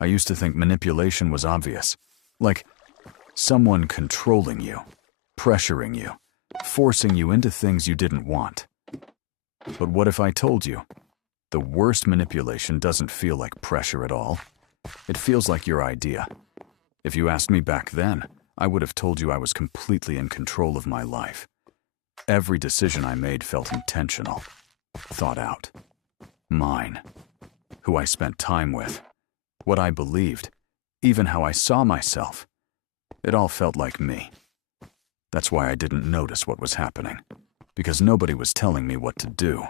I used to think manipulation was obvious, like someone controlling you, pressuring you, forcing you into things you didn't want. But what if I told you, the worst manipulation doesn't feel like pressure at all? It feels like your idea. If you asked me back then, I would have told you I was completely in control of my life. Every decision I made felt intentional, thought out. Mine. Who I spent time with. What I believed. Even how I saw myself. It all felt like me. That's why I didn't notice what was happening. Because nobody was telling me what to do.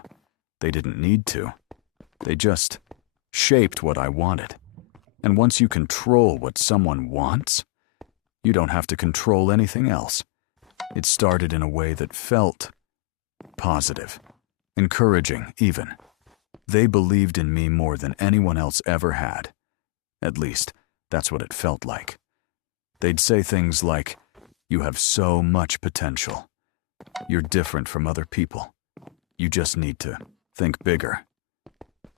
They didn't need to. They just shaped what I wanted. And once you control what someone wants, you don't have to control anything else. It started in a way that felt positive, encouraging even. They believed in me more than anyone else ever had. At least, that's what it felt like. They'd say things like, "You have so much potential. You're different from other people. You just need to think bigger."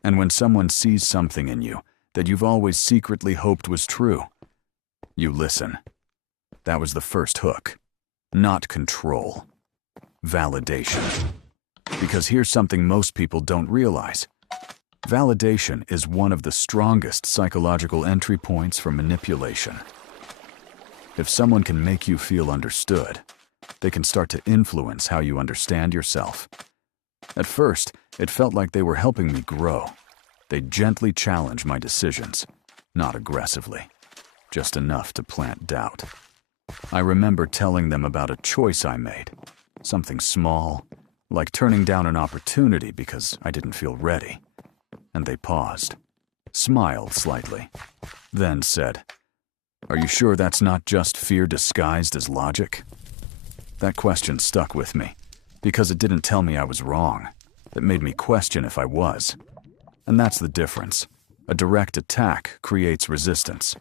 And when someone sees something in you that you've always secretly hoped was true, you listen. That was the first hook. Not control. Validation. Because here's something most people don't realize. Validation is one of the strongest psychological entry points for manipulation. If someone can make you feel understood, they can start to influence how you understand yourself. At first, it felt like they were helping me grow. They gently challenge my decisions, not aggressively, just enough to plant doubt. I remember telling them about a choice I made, something small, like turning down an opportunity because I didn't feel ready. And they paused, smiled slightly, then said, "Are you sure that's not just fear disguised as logic?" That question stuck with me, because it didn't tell me I was wrong. It made me question if I was. And that's the difference. A direct attack creates resistance.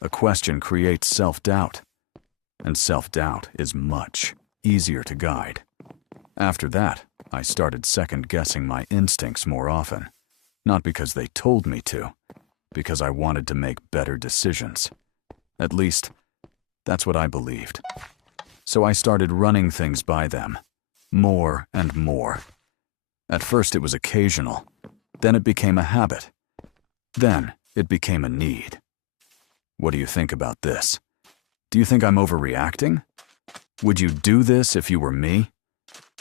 A question creates self-doubt. And self-doubt is much easier to guide. After that, I started second-guessing my instincts more often. Not because they told me to, because I wanted to make better decisions. At least, that's what I believed. So I started running things by them, more and more. At first it was occasional, then it became a habit. Then it became a need. What do you think about this? Do you think I'm overreacting? Would you do this if you were me?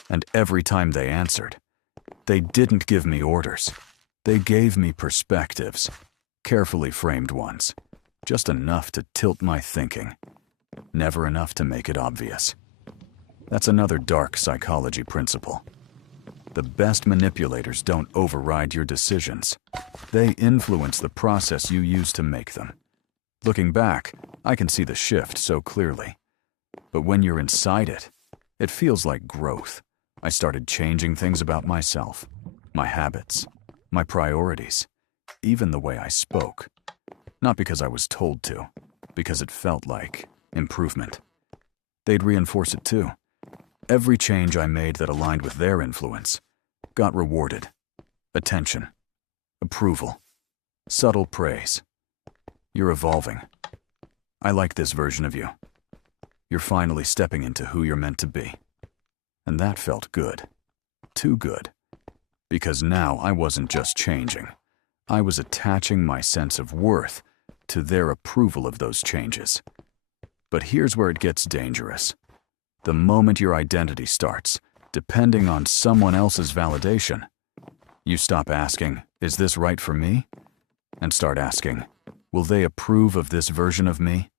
And every time they answered, they didn't give me orders. They gave me perspectives, carefully framed ones, just enough to tilt my thinking, never enough to make it obvious. That's another dark psychology principle. The best manipulators don't override your decisions. They influence the process you use to make them. Looking back, I can see the shift so clearly. But when you're inside it, it feels like growth. I started changing things about myself, my habits, my priorities, even the way I spoke. Not because I was told to, because it felt like improvement. They'd reinforce it too. Every change I made that aligned with their influence got rewarded. Attention, approval, subtle praise. You're evolving. I like this version of you. You're finally stepping into who you're meant to be. And that felt good. Too good. Because now I wasn't just changing. I was attaching my sense of worth to their approval of those changes. But here's where it gets dangerous. The moment your identity starts depending on someone else's validation, you stop asking, "Is this right for me?" and start asking, "Will they approve of this version of me?"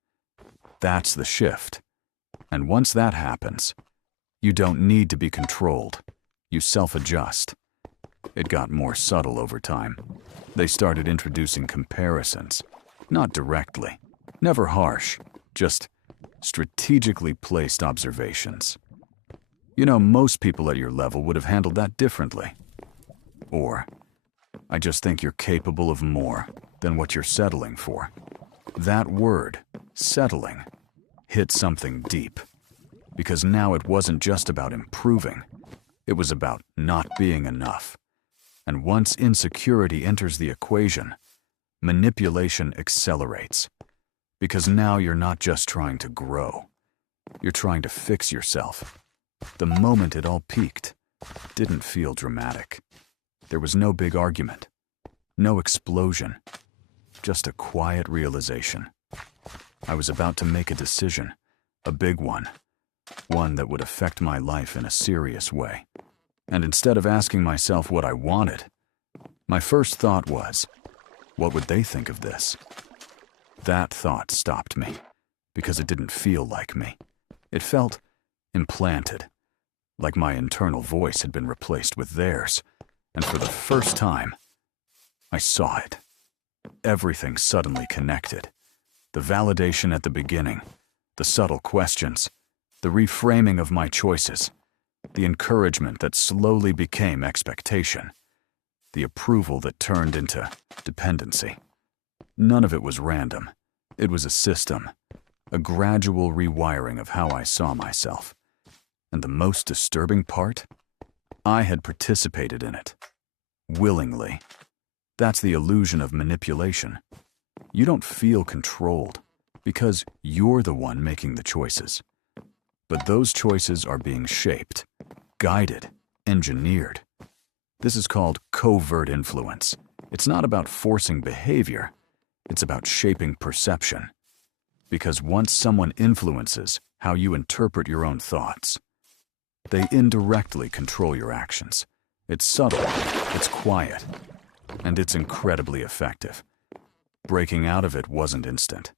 That's the shift. And once that happens, you don't need to be controlled. You self-adjust. It got more subtle over time. They started introducing comparisons. Not directly, never harsh, just strategically placed observations. You know, most people at your level would have handled that differently. Or, "I just think you're capable of more than what you're settling for." That word, settling, hit something deep. Because now it wasn't just about improving. It was about not being enough. And once insecurity enters the equation, manipulation accelerates. Because now you're not just trying to grow. You're trying to fix yourself. The moment it all peaked didn't feel dramatic. There was no big argument, no explosion, just a quiet realization. I was about to make a decision, a big one that would affect my life in a serious way. And instead of asking myself what I wanted, my first thought was, what would they think of this? That thought stopped me, because it didn't feel like me. It felt implanted, like my internal voice had been replaced with theirs. And for the first time, I saw it. Everything suddenly connected. The validation at the beginning, the subtle questions, the reframing of my choices, the encouragement that slowly became expectation, the approval that turned into dependency. None of it was random. It was a system, a gradual rewiring of how I saw myself. And the most disturbing part? I had participated in it. Willingly. That's the illusion of manipulation. You don't feel controlled because you're the one making the choices. But those choices are being shaped, guided, engineered. This is called covert influence. It's not about forcing behavior. It's about shaping perception. Because once someone influences how you interpret your own thoughts, they indirectly control your actions. It's subtle, it's quiet, and it's incredibly effective. Breaking out of it wasn't instant,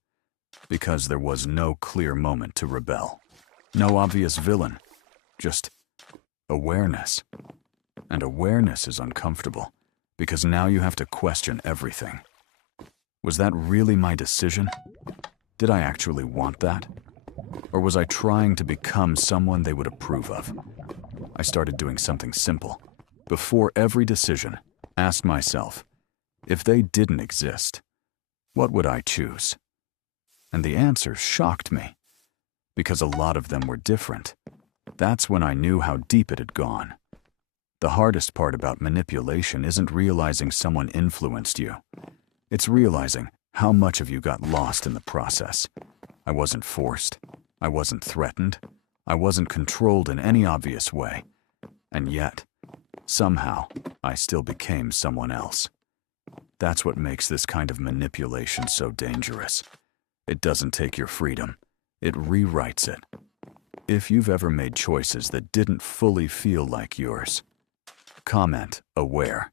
because there was no clear moment to rebel. No obvious villain, just awareness. And awareness is uncomfortable, because now you have to question everything. Was that really my decision? Did I actually want that? Or was I trying to become someone they would approve of? I started doing something simple. Before every decision, asked myself, if they didn't exist, what would I choose? And the answers shocked me, because a lot of them were different. That's when I knew how deep it had gone. The hardest part about manipulation isn't realizing someone influenced you. It's realizing how much of you got lost in the process. I wasn't forced. I wasn't threatened. I wasn't controlled in any obvious way. And yet, somehow, I still became someone else. That's what makes this kind of manipulation so dangerous. It doesn't take your freedom. It rewrites it. If you've ever made choices that didn't fully feel like yours, comment aware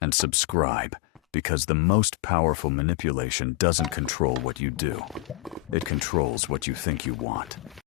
and subscribe, because the most powerful manipulation doesn't control what you do. It controls what you think you want.